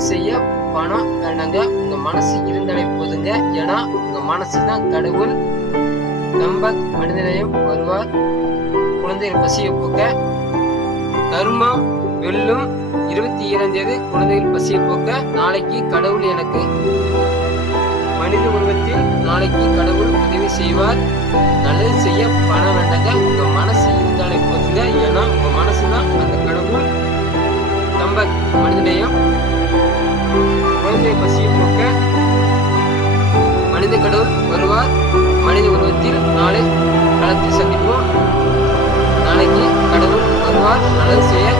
செய்ய பணம் வேண்டாங்க. உங்க மனசு இருந்தாலே போதுங்க. ஏன்னா உங்க மனசு தான் கடவுள். நம்ப மனிதனையும் வருவார். குழந்தைகள் பசியை போக்க. தர்மம் வெல்லும் இருபத்தி ஏழாம் தேதி குழந்தைகள் பசியை போக்க. நாளைக்கு கடவுள் எனக்கு மனித உருவத்தில் நாளைக்கு கடவுள் உதவி செய்வார். நல்லது செய்ய பணம் வேண்டாங்க. உங்க மனசு இருந்தாலே போதுங்க. ஏன்னா உங்க மனசு தான் அந்த கடவுள். நம்ப மனிதனையும் மனித கடவுள் வருவார். மனித உருவத்தில் நாளை களத்தில் சந்திப்போம். நாளைக்கு கடவுள் வருவார். நல்லது செய்ய